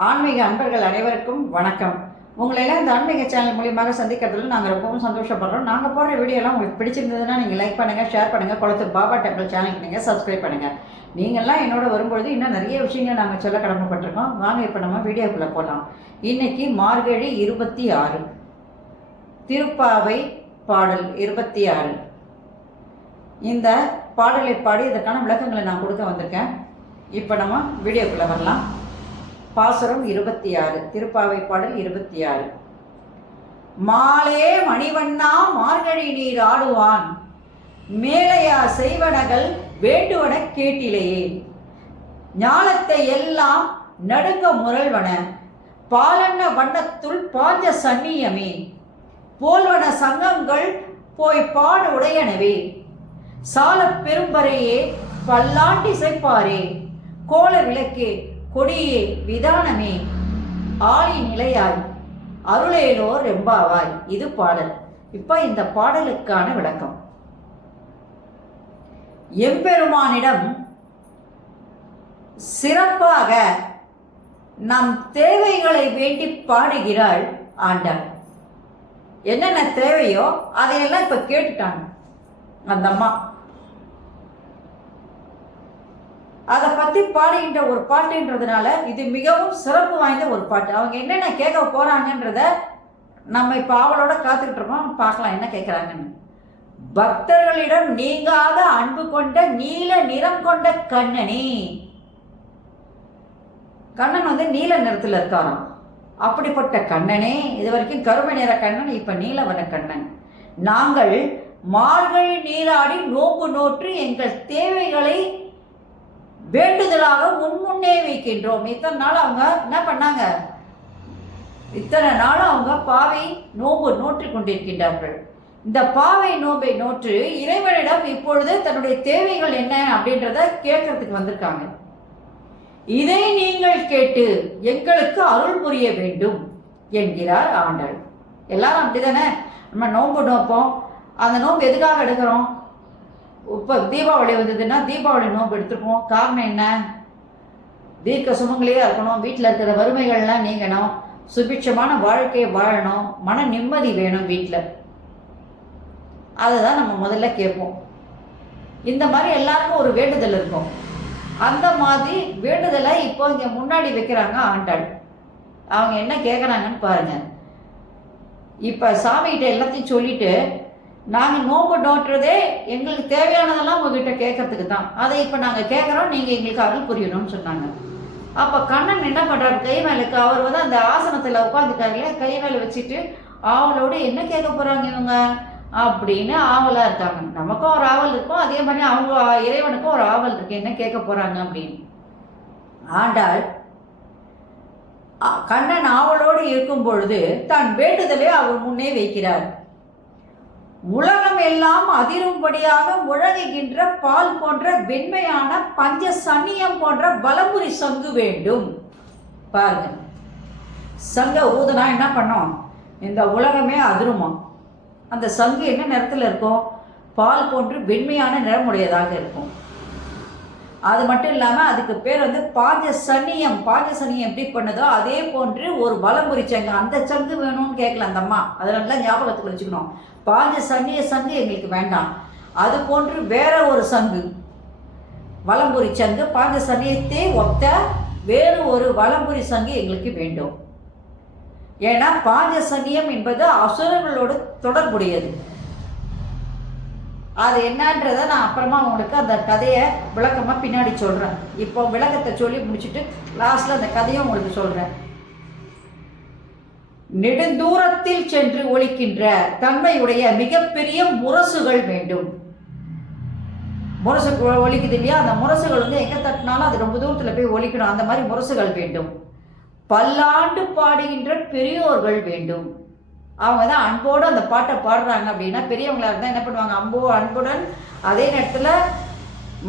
ஆன்மீக அன்பர்கள் அனைவருக்கும் வணக்கம். உங்களெல்லாம் இந்த ஆன்மீக சேனல் மூலியமாக சந்திக்கிறதுல நாங்கள் ரொம்பவும் சந்தோஷப்படுறோம். நாங்கள் போடுற வீடியோலாம் உங்களுக்கு பிடிச்சிருந்ததுன்னா நீங்கள் லைக் பண்ணுங்கள், ஷேர் பண்ணுங்கள். குளத்தூர் பாபா டெம்பிள் சேனலுக்கு நீங்கள் சப்ஸ்கிரைப் பண்ணுங்கள். நீங்கள்லாம் என்னோட வரும்பொழுது இன்னும் நிறைய விஷயங்கள் நாங்கள் சொல்ல கடமைப்பட்டிருக்கோம். வாங்க இப்போ நம்ம வீடியோக்குள்ளே போகலாம். இன்னைக்கு மார்கழி 26, திருப்பாவை பாடல் 26. இந்த பாடலை பாடி இதற்கான விளக்கங்களை நான் கொடுக்க வந்திருக்கேன். இப்போ நம்ம வீடியோக்குள்ளே வரலாம். பாசுரம் 26, திருப்பாவை பாடல் 26. மாலே மணிவண்ணா மார்கழி நீர் ஆடுவான், மேலையா செய்வனகள் வேண்டுவன கேட்டிலேயே. ஞாலத்தை எல்லாம் நடுங்க முரல்வன, பாலன்ன வண்ணத்துள் பாஞ்ச சன்னியமே. போல்வன சங்கங்கள் போய் பாடு உடையனவே. சால பெரும்பறையே பல்லாண்டிசைப்பாரே, கோல விளக்கே கொடியே விதானமே. ஆளி நிலையாய் அருளேலோர் ரெம்பாவாய். இது பாடல். இப்ப இந்த பாடலுக்கான விளக்கம். எம்பெருமானிடம் சிறப்பாக நம் தேவைகளை வேண்டி பாடுகிறாள் ஆண்டாள். என்னென்ன தேவையோ அதையெல்லாம் இப்ப கேட்டுட்டாங்க அந்த அம்மா. அதை பற்றி பாடுகின்ற ஒரு பாட்டுன்றதுனால இது மிகவும் சிறப்பு வாய்ந்த ஒரு பாட்டு. அவங்க என்னென்ன கேட்க போகிறாங்கன்றத நம்ம இப்போ அவளோட காத்துக்கிட்டு இருக்கோம். பார்க்கலாம் என்ன கேட்குறாங்கன்னு. பக்தர்களிடம் நீங்காத அன்பு கொண்ட நீல நிறம் கொண்ட கண்ணனே. கண்ணன் வந்து நீல நிறத்தில் இருக்காராம். அப்படிப்பட்ட கண்ணனே, இது வரைக்கும் கருமை நிற கண்ணன், இப்போ நீலவன கண்ணன். நாங்கள் மார்கழி நீராடி நோம்பு நோற்று எங்கள் தேவைகளை வேண்டுதலாக முன்னே வைக்கின்றோம். இத்தனை நாள் அவங்க என்ன பண்ணாங்க? இத்தனை நாள் அவங்க பாவை நோம்பு நோற்றி கொண்டிருக்கின்றார்கள். இந்த பாவை நோம்பை நோற்று இறைவனிடம் இப்பொழுது தன்னுடைய தேவைகள் என்ன அப்படின்றத கேட்கறதுக்கு வந்திருக்காங்க. இதை நீங்கள் கேட்டு எங்களுக்கு அருள் புரிய வேண்டும் என்கிறார் ஆண்டாள். எல்லாரும் அப்படிதானே? நம்ம நோம்பு நோப்போம். அந்த நோம்பு எதுக்காக எடுக்கிறோம்? இப்போ தீபாவளி வந்ததுன்னா தீபாவளி நோன்பு எடுத்துருப்போம். காரணம் என்ன? தீர்க்க சுமங்கலியாக இருக்கணும், வீட்டில் இருக்கிற வறுமைகள்லாம் நீங்கணும், சுபிட்சமான வாழ்க்கையை வாழணும், மன நிம்மதி வேணும் வீட்டில். அதை தான் நம்ம முதல்ல கேட்போம். இந்த மாதிரி எல்லாருக்கும் ஒரு வேண்டுதல் இருக்கும். அந்த மாதிரி வேண்டுதலை இப்போ இங்கே முன்னாடி வைக்கிறாங்க ஆண்டாள். அவங்க என்ன கேட்குறாங்கன்னு பாருங்க. இப்போ சாமிகிட்ட எல்லாத்தையும் சொல்லிட்டு, நாங்கள் நோம்பு நோட்டுறதே எங்களுக்கு தேவையானதெல்லாம் உங்ககிட்ட கேட்கறதுக்கு தான். அதை இப்போ நாங்கள் கேட்குறோம், நீங்கள் எங்களுக்கு அருள் புரியணும்னு சொன்னாங்க. அப்போ கண்ணன் என்ன பண்ணுறாரு? கை மேலுக்கு அவர் வந்து அந்த ஆசனத்தில் உட்காந்துக்காருல, கை மேலே வச்சுட்டு ஆவலோடு என்ன கேட்க போகிறாங்க இவங்க அப்படின்னு ஆவலாக இருக்காங்க. நமக்கும் ஒரு ஆவல் இருக்கும், அதே மாதிரி அவங்க இறைவனுக்கும் ஒரு ஆவல் இருக்கு, என்ன கேட்க போகிறாங்க அப்படின்னு. ஆண்டாள் கண்ணன் ஆவலோடு இருக்கும் பொழுது தான் வேண்டுதலே அவர் முன்னே வைக்கிறார். உலகம் எல்லாம் அதிரும்படியாக முழங்குகின்ற பால் போன்ற வெண்மையான பஞ்ச சன்னியம் போன்ற பலமுறி சங்கு வேண்டும். பாருங்க, சங்க ஊதுனா என்ன பண்ணோம்? இந்த உலகமே அதிருமா. அந்த சங்கு என்ன நிறத்தில் இருக்கும்? பால் போன்று வெண்மையான நிறமுடையதாக இருக்கும். அது மட்டும் இல்லாமல் அதுக்கு பேர் வந்து பாஞ்ச சன்னியம். பாஞ்ச சன்னியம் எப்படி பண்ணதோ அதே போன்று ஒரு பலமுறி சங்கு. அந்த சங்கு வேணும்னு கேட்கல அந்த அம்மா. அதை நல்லா ஞாபகத்துக்கு வச்சுக்கணும். பாஞ்ச சன்னிய சங்கு எங்களுக்கு வேண்டாம், அது போன்று வேற ஒரு சங்கு, வலம்புரி சங்கு, பாஞ்ச சன்னியத்தை ஒத்த வேறு ஒரு வலம்புரி சங்கு எங்களுக்கு வேண்டும். ஏன்னா பாஞ்ச சன்னியம் என்பது அசுரங்களோடு தொடர்புடையது. அது என்னன்றதை நான் அப்புறமா உங்களுக்கு அந்த கதையை விளக்கமாக பின்னாடி சொல்கிறேன். இப்போ விளக்கத்தை சொல்லி முடிச்சுட்டு லாஸ்ட்டில் அந்த கதையை உங்களுக்கு சொல்கிறேன். நெடுந்தூரத்தில் சென்று ஒலிக்கின்ற தன்மையுடைய மிகப்பெரிய முரசுகள் வேண்டும். முரசு ஒலிக்குது இல்லையா? அந்த முரசுகள் வந்து எங்கே தட்டினாலும் அது ரொம்ப தூரத்தில் போய் ஒலிக்கணும். அந்த மாதிரி முரசுகள் வேண்டும். பல்லாண்டு பாடுகின்ற பெரியோர்கள் வேண்டும். அவங்க தான் அன்போடு அந்த பாட்டை பாடுறாங்க. அப்படின்னா பெரியவங்களாக இருந்தால் என்ன பண்ணுவாங்க? அன்புடன் அதே நேரத்தில்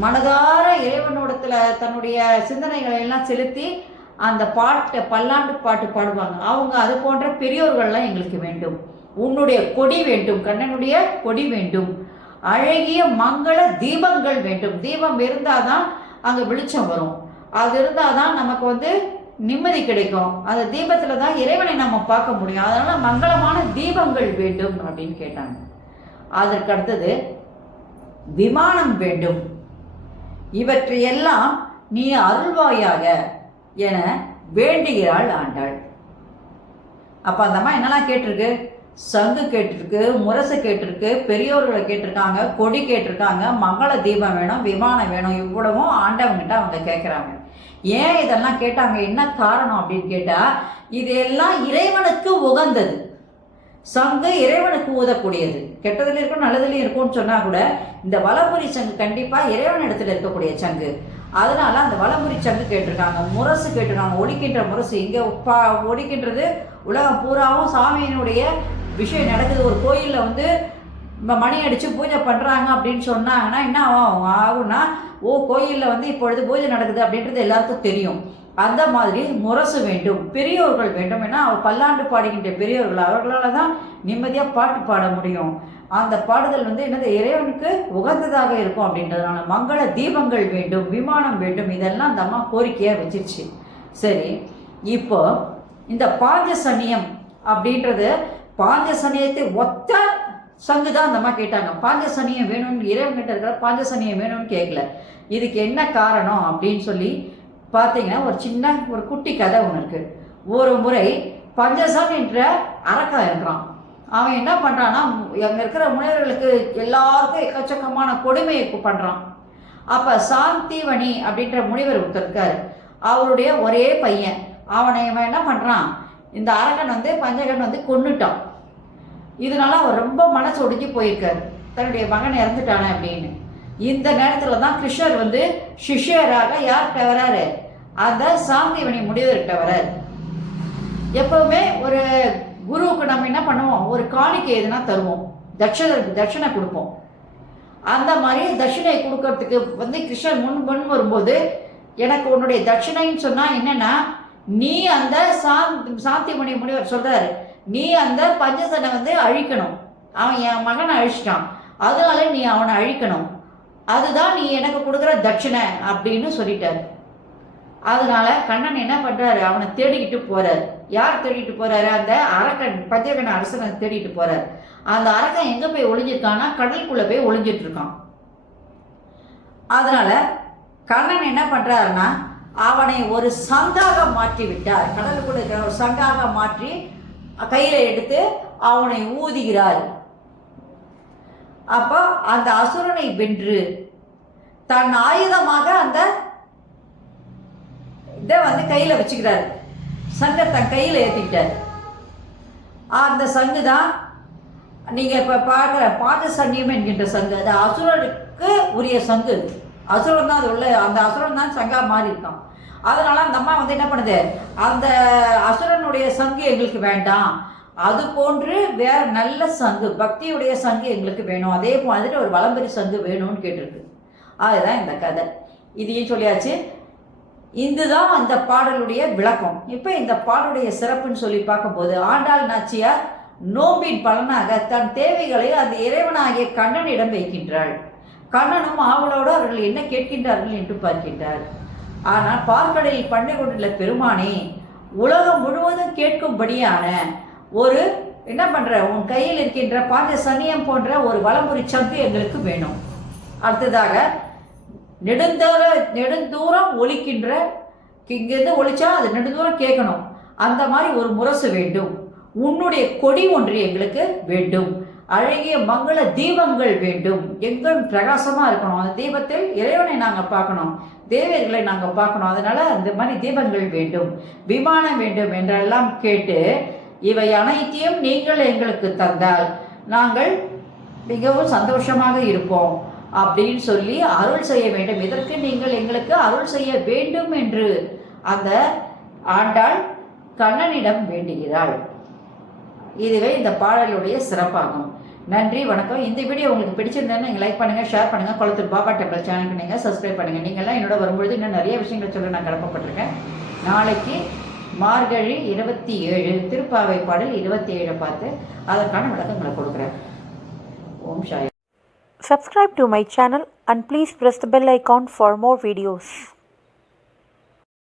மனதார இறைவனோடத்தில் தன்னுடைய சிந்தனைகளை எல்லாம் செலுத்தி அந்த பாட்டை பல்லாண்டு பாட்டு பாடுவாங்க. அவங்க அது போன்ற பெரியோர்கள்லாம் எங்களுக்கு வேண்டும். உன்னுடைய கொடி வேண்டும், கண்ணனுடைய கொடி வேண்டும். அழகிய மங்கள தீபங்கள் வேண்டும். தீபம் இருந்தால் தான் அங்கே வெளிச்சம் வரும். அது இருந்தால் தான் நமக்கு வந்து நிம்மதி கிடைக்கும். அந்த தீபத்தில் தான் இறைவனை நம்ம பார்க்க முடியும். அதனால் மங்களமான தீபங்கள் வேண்டும் அப்படின்னு கேட்டாங்க. அதற்கு அடுத்தது விமானம் வேண்டும், இவற்றையெல்லாம் நீ அருள்வாயாக என வேண்டுகிறாள் ஆண்டாள். அப்போ அந்த அம்மா என்னெல்லாம் கேட்டிருக்கு? சங்கு கேட்டிருக்கு, முரசு கேட்டிருக்கு, பெரியோர்களை கேட்டிருக்காங்க, கொடி கேட்டிருக்காங்க, மங்கள தீபம் வேணும், விமானம் வேணும். இவ்வளவும் ஆண்டவங்கிட்ட அவங்க கேட்குறாங்க. ஏன் இதெல்லாம் கேட்டாங்க, என்ன காரணம் அப்படின்னு கேட்டால், இதெல்லாம் இறைவனுக்கு உகந்தது. சங்கு இறைவனுக்கு ஊதக்கூடியது. கெட்டதுலையும் இருக்கும் நல்லதுலையும் இருக்கும்னு சொன்னால் கூட இந்த வலம்புரி சங்கு கண்டிப்பாக இறைவன் இடத்துல இருக்கக்கூடிய சங்கு. அதனால அந்த வலம்புரி சங்கு கேட்டிருக்காங்க, முரசு கேட்டிருக்காங்க. ஒடிக்கின்ற முரசு இங்கே ஒடிக்கின்றது உலகம் பூராவும் சாமியினுடைய விஷயம் நடக்குது. ஒரு கோயிலில் மணி அடித்து பூஜை பண்ணுறாங்க அப்படின்னு சொன்னாங்கன்னா என்ன ஆகும்னா, கோயிலில் இப்பொழுது பூஜை நடக்குது அப்படின்றது எல்லாருக்கும் தெரியும். அந்த மாதிரி முரசு வேண்டும், பெரியோர்கள் வேண்டும். ஏன்னா பல்லாண்டு பாடுகின்ற பெரியோர்கள், அவர்களால் தான் நிம்மதியாக பாட்டு பாட முடியும். அந்த பாடுதல் என்னது இறைவனுக்கு உகந்ததாக இருக்கும் அப்படின்றதுனால மங்கள தீபங்கள் வேண்டும், விமானம் வேண்டும். இதெல்லாம் அந்த அம்மா கோரிக்கையாக வச்சிருச்சு. சரி, இப்போ இந்த பாஞ்சசனியம் அப்படின்றது, பாஞ்சசனியத்தை ஒத்த சங்கு தான் அந்த அம்மா கேட்டாங்க. பாஞ்சசனியம் வேணும்னு இறைவன்கிட்ட இருக்கிற பாஞ்சசனியம் வேணும்னு கேட்கல. இதுக்கு என்ன காரணம் அப்படின்னு சொல்லி பார்த்தீங்கன்னா ஒரு குட்டி கதை ஒன்று இருக்குது. ஒரு முறை பஞ்சசன் என்ற அரக்கன் இருக்கிறான். அவன் என்ன பண்ணுறான்னா, அங்கே இருக்கிற முனிவர்களுக்கு எல்லாருக்கும் எக்கச்சக்கமான கொடுமையை பண்ணுறான். அப்போ சாந்திவணி அப்படின்ற முனிவர் ஒருத்தர் இருக்கார். அவருடைய ஒரே பையன். அவன் என்ன பண்ணுறான், இந்த அரக்கன் பஞ்சகன் கொன்னுட்டான். இதனால அவர் ரொம்ப மனசு ஒடுங்கி போயிருக்காரு, தன்னுடைய மகன் இறந்துட்டானே அப்படின்னு. இந்த நேரத்தில் தான் கிருஷ்ணர் சிஷ்யராக யார்கிட்ட வராரு, அந்த சாந்திவணி முனிவர்கிட்ட வராரு. எப்பவுமே ஒரு குருவுக்கு நம்ம என்ன பண்ணுவோம், ஒரு காணிக்கை எதுனா தருவோம், தட்சணை கொடுப்போம். அந்த மாதிரி தட்சிணை கொடுக்கறதுக்கு கிருஷ்ணர் முன் வரும்போது, எனக்கு உன்னுடைய தட்சிணைன்னு சொன்னால் என்னன்னா, நீ அந்த சாந்திமணி முனிவர் சொல்றாரு, நீ அந்த பஞ்சசனை அழிக்கணும். அவன் என் மகனை அழிச்சிட்டான், அதனால நீ அவனை அழிக்கணும், அதுதான் நீ எனக்கு கொடுக்குற தட்சிணை அப்படின்னு சொல்லிட்டாரு. அதனால கண்ணன் என்ன பண்றாரு, அவனை தேடிக்கிட்டு போறாரு. யார் தேடிட்டு போறாரு, அந்த அரக்கன் பஞ்சகன அரசனை தேடிட்டு போறாரு. அந்த அரக்கன் எங்க போய் ஒளிஞ்சிருக்கான்னா, கடலுக்குள்ள போய் ஒளிஞ்சிட்டு இருக்கான். அதனால கண்ணன் என்ன பண்றாருன்னா, அவனை ஒரு சங்காக மாற்றி விட்டார். கடலுக்குள்ள இருக்கிற ஒரு சங்காக மாற்றி கையில எடுத்து அவனை ஊதுகிறார். அப்போ அந்த அசுரனை வென்று தன் ஆயுதமாக அந்த இதை கையில் வச்சுக்கிறார். சங்கை தன் கையில் ஏற்றிக்கிட்டார். அந்த சங்கு தான் நீங்கள் இப்போ பார்க்குற பாஞ்சசன்யம் என்கின்ற சங்கு. அது அசுரனுக்கு உரிய சங்கு. அசுரன் தான் அது உள்ள, அந்த அசுரன் தான் சங்கா மாறி இருக்கான். அதனால அந்த அம்மா என்ன பண்ணுது, அந்த அசுரனுடைய சங்கு எங்களுக்கு வேண்டாம், அது போன்று வேற நல்ல சங்கு, பக்தியுடைய சங்கு எங்களுக்கு வேணும், அதே மாதிரி ஒரு வலம்பெரி சங்கு வேணும்னு கேட்டிருக்கு. அதுதான் இந்த கதை. இதையும் சொல்லியாச்சு. இதுதான் அந்த பாடலுடைய விளக்கம். இப்போ இந்த பாடலுடைய சிறப்புன்னு சொல்லி பார்க்கும்போது, ஆண்டாள் நாச்சியார் நோம்பின் பலனாக தன் தேவைகளை அந்த இறைவனாகிய கண்ணனிடம் வைக்கின்றாள். கண்ணனும் ஆவலோடு அவர்கள் என்ன கேட்கின்றார்கள் என்று பார்க்கின்றார். ஆனால் பார்க்கடலில் பண்ணை கொண்டுள்ள பெருமானே, உலகம் முழுவதும் கேட்கும்படியான ஒரு என்ன பண்ணுற, உன் கையில் இருக்கின்ற பாஞ்சசனியம் போன்ற ஒரு வலம்புரி சங்கு எங்களுக்கு வேணும். அடுத்ததாக நெடுந்தூரம் ஒலிக்கின்ற, இங்கேருந்து ஒலிச்சா அது நெடுந்தூரம் கேட்கணும், அந்த மாதிரி ஒரு முரசு வேண்டும். உன்னுடைய கொடி ஒன்று எங்களுக்கு வேண்டும். அழகிய மங்கள தீபங்கள் வேண்டும், எங்கும் பிரகாசமாக இருக்கணும். அந்த தீபத்தில் இறைவனை நாங்கள் பார்க்கணும், தேவர்களை நாங்கள் பார்க்கணும். அதனால அந்த மாதிரி தீபங்கள் வேண்டும், விமானம் வேண்டும் என்றெல்லாம் கேட்டு, இவை அனைத்தையும் நீங்கள் எங்களுக்கு தந்தால் நாங்கள் மிகவும் சந்தோஷமாக இருப்போம் அப்படின்னு சொல்லி அருள் செய்ய வேண்டும். இதற்கு நீங்கள் எங்களுக்கு அருள் செய்ய வேண்டும் என்று அந்த ஆண்டாள் கண்ணனிடம் வேண்டுகிறாள். இதுவே இந்த பாடலுடைய சிறப்பாகும். நன்றி, வணக்கம். இந்த வீடியோ உங்களுக்கு பிடிச்சிருந்தேன்னு நீங்கள் லைக் பண்ணுங்கள், ஷேர் பண்ணுங்கள். குளத்தூர் பாபா டெம்பிள் சேனலுக்கு நீங்கள் சப்ஸ்கிரைப் பண்ணுங்கள். நீங்கள்லாம் என்னோட வரும்பொழுது இன்னும் நிறைய விஷயங்கள் சொல்ல நான் கடமைப்பட்டிருக்கேன். நாளைக்கு மார்கழி 27 திருப்பாவை பாடல் 27 பார்த்து அதற்கான விளக்கங்களை கொடுக்குறேன். ஓம் Sai. Subscribe to my channel and please press the bell icon for more videos.